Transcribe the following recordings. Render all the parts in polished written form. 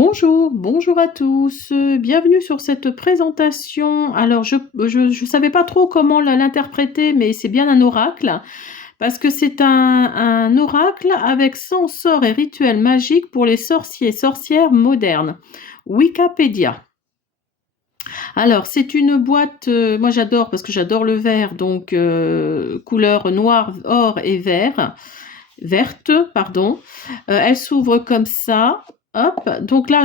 Bonjour, bonjour à tous, bienvenue sur cette présentation. Alors je savais pas trop comment l'interpréter, mais c'est bien un oracle, parce que c'est un oracle avec 100 sorts et rituels magiques pour les sorciers et sorcières modernes. Wikipédia. Alors c'est une boîte, moi j'adore parce que j'adore le vert, donc couleur noir, or et verte, pardon. Elle s'ouvre comme ça. Hop, donc là,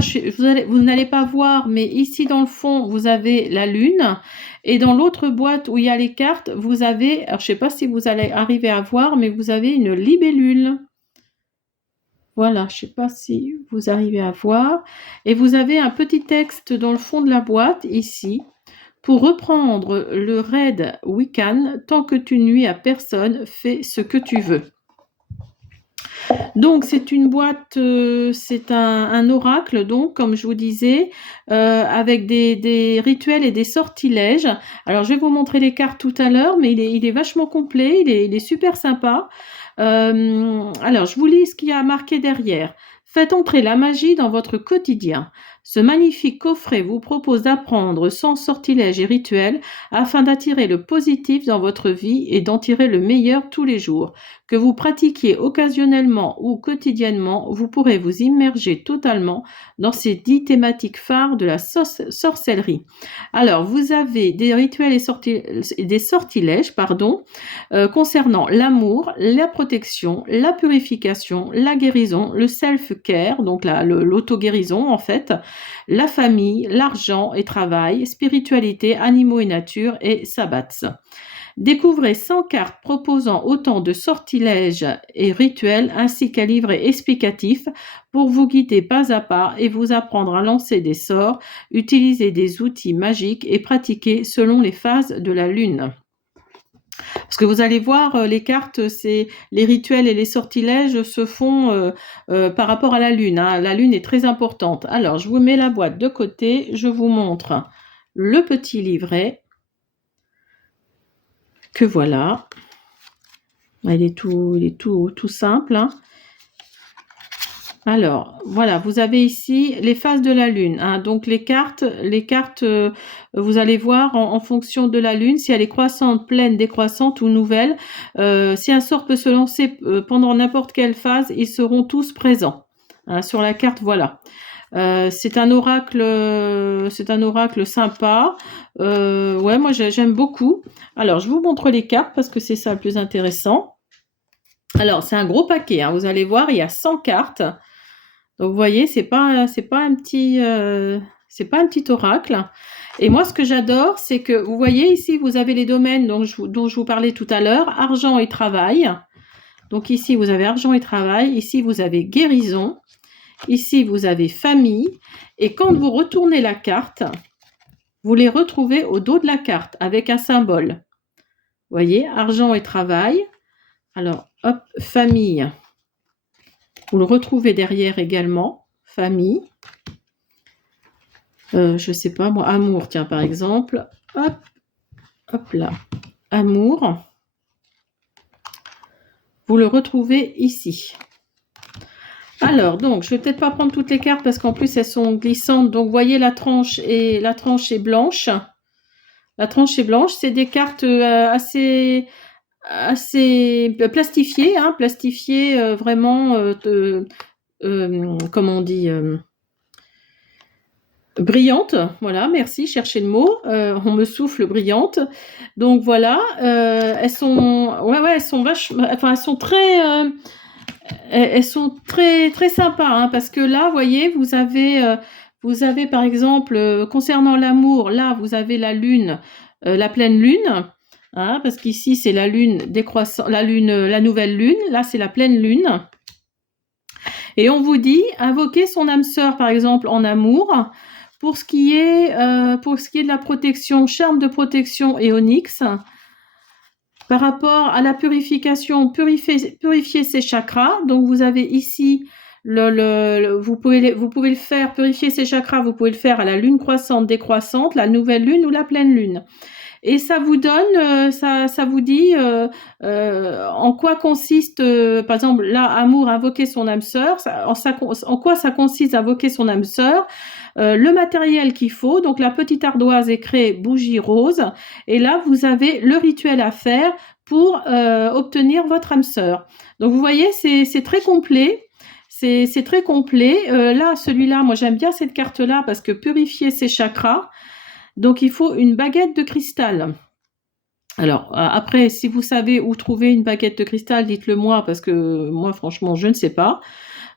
vous n'allez pas voir, mais ici dans le fond, vous avez la lune. Et dans l'autre boîte où il y a les cartes, vous avez, alors je ne sais pas si vous allez arriver à voir, mais vous avez une libellule. Voilà, je ne sais pas si vous arrivez à voir. Et vous avez un petit texte dans le fond de la boîte, ici. Pour reprendre le raid Wiccan, tant que tu nuis à personne, fais ce que tu veux. Donc c'est une boîte, c'est un oracle, donc comme je vous disais, avec des rituels et des sortilèges. Alors je vais vous montrer les cartes tout à l'heure, mais il est vachement complet, il est super sympa. Alors je vous lis ce qu'il y a marqué derrière. Faites entrer la magie dans votre quotidien. Ce magnifique coffret vous propose d'apprendre sans sortilège et rituel afin d'attirer le positif dans votre vie et d'en tirer le meilleur tous les jours. Que vous pratiquiez occasionnellement ou quotidiennement, vous pourrez vous immerger totalement dans ces 10 thématiques phares de la sorcellerie. Alors, vous avez des rituels et des sortilèges, concernant l'amour, la protection, la purification, la guérison, le self-care, donc l'auto-guérison en fait, la famille, l'argent et travail, spiritualité, animaux et nature et sabbats. Découvrez 100 cartes proposant autant de sortilèges et rituels ainsi qu'un livret explicatif pour vous guider pas à pas et vous apprendre à lancer des sorts, utiliser des outils magiques et pratiquer selon les phases de la lune. Parce que vous allez voir, les cartes, c'est les rituels et les sortilèges se font par rapport à la lune, hein. La lune est très importante. Alors, je vous mets la boîte de côté, je vous montre le petit livret que voilà. Il est tout simple, hein. Alors, voilà, vous avez ici les phases de la lune, hein. Donc les cartes, vous allez voir en fonction de la lune, si elle est croissante, pleine, décroissante ou nouvelle. Si un sort peut se lancer pendant n'importe quelle phase, ils seront tous présents, hein, sur la carte, voilà. C'est un oracle sympa. Ouais, moi j'aime beaucoup. Alors, je vous montre les cartes parce que c'est ça le plus intéressant. Alors, c'est un gros paquet, hein. Vous allez voir, il y a 100 cartes. Donc, vous voyez, c'est pas un petit oracle. Et moi, ce que j'adore, c'est que vous voyez ici, vous avez les domaines dont je vous parlais tout à l'heure, argent et travail. Donc ici, vous avez argent et travail. Ici, vous avez guérison. Ici, vous avez famille. Et quand vous retournez la carte, vous les retrouvez au dos de la carte avec un symbole. Vous voyez, argent et travail. Alors, hop, famille. Vous le retrouvez derrière également, famille. Je ne sais pas, moi, amour, tiens, par exemple. Hop, hop là, amour. Vous le retrouvez ici. Alors, donc, je ne vais peut-être pas prendre toutes les cartes parce qu'en plus, elles sont glissantes. Donc, vous voyez, la tranche est blanche. La tranche est blanche. C'est des cartes assez plastifiées, hein, vraiment, comment on dit, brillante. Voilà, merci, cherchez le mot. On me souffle brillante. Donc voilà, elles sont, elles sont vachement, enfin, elles sont très très sympas, hein, parce que là, vous voyez, vous avez par exemple, concernant l'amour, là, vous avez la lune, la pleine lune, hein, parce qu'ici c'est la lune décroissante, la nouvelle lune, là c'est la pleine lune. Et on vous dit, invoquez son âme sœur, par exemple, en amour, pour ce qui est de la protection, charme de protection et onyx. Par rapport à la purification, purifier ses chakras. Donc vous avez ici vous pouvez le faire, purifier ses chakras, vous pouvez le faire à la lune croissante, décroissante, la nouvelle lune ou la pleine lune. et ça vous donne, ça vous dit en quoi consiste, par exemple, là, amour, invoquer son âme sœur, en quoi ça consiste invoquer son âme sœur, le matériel qu'il faut, donc la petite ardoise écrée, bougie rose, et là, vous avez le rituel à faire pour obtenir votre âme sœur. Donc, vous voyez, c'est très complet. C'est très complet. Là, celui-là, moi j'aime bien cette carte-là parce que purifier ses chakras. Donc, il faut une baguette de cristal. Alors, après, si vous savez où trouver une baguette de cristal, dites-le moi parce que moi, franchement, je ne sais pas.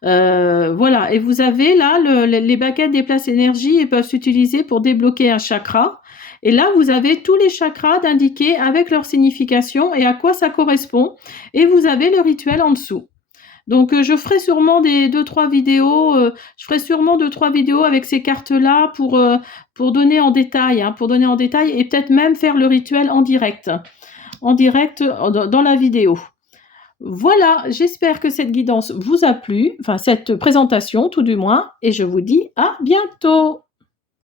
Voilà, et vous avez là les baguettes déplacent énergie et peuvent s'utiliser pour débloquer un chakra. Et là, vous avez tous les chakras d'indiquer avec leur signification et à quoi ça correspond. Et vous avez le rituel en dessous. Donc, je ferai sûrement deux, trois vidéos. Je ferai sûrement 2-3 vidéos avec ces cartes-là pour donner en détail, hein, pour donner en détail et peut-être même faire le rituel en direct dans la vidéo. Voilà, j'espère que cette guidance vous a plu, enfin cette présentation tout du moins, et je vous dis à bientôt.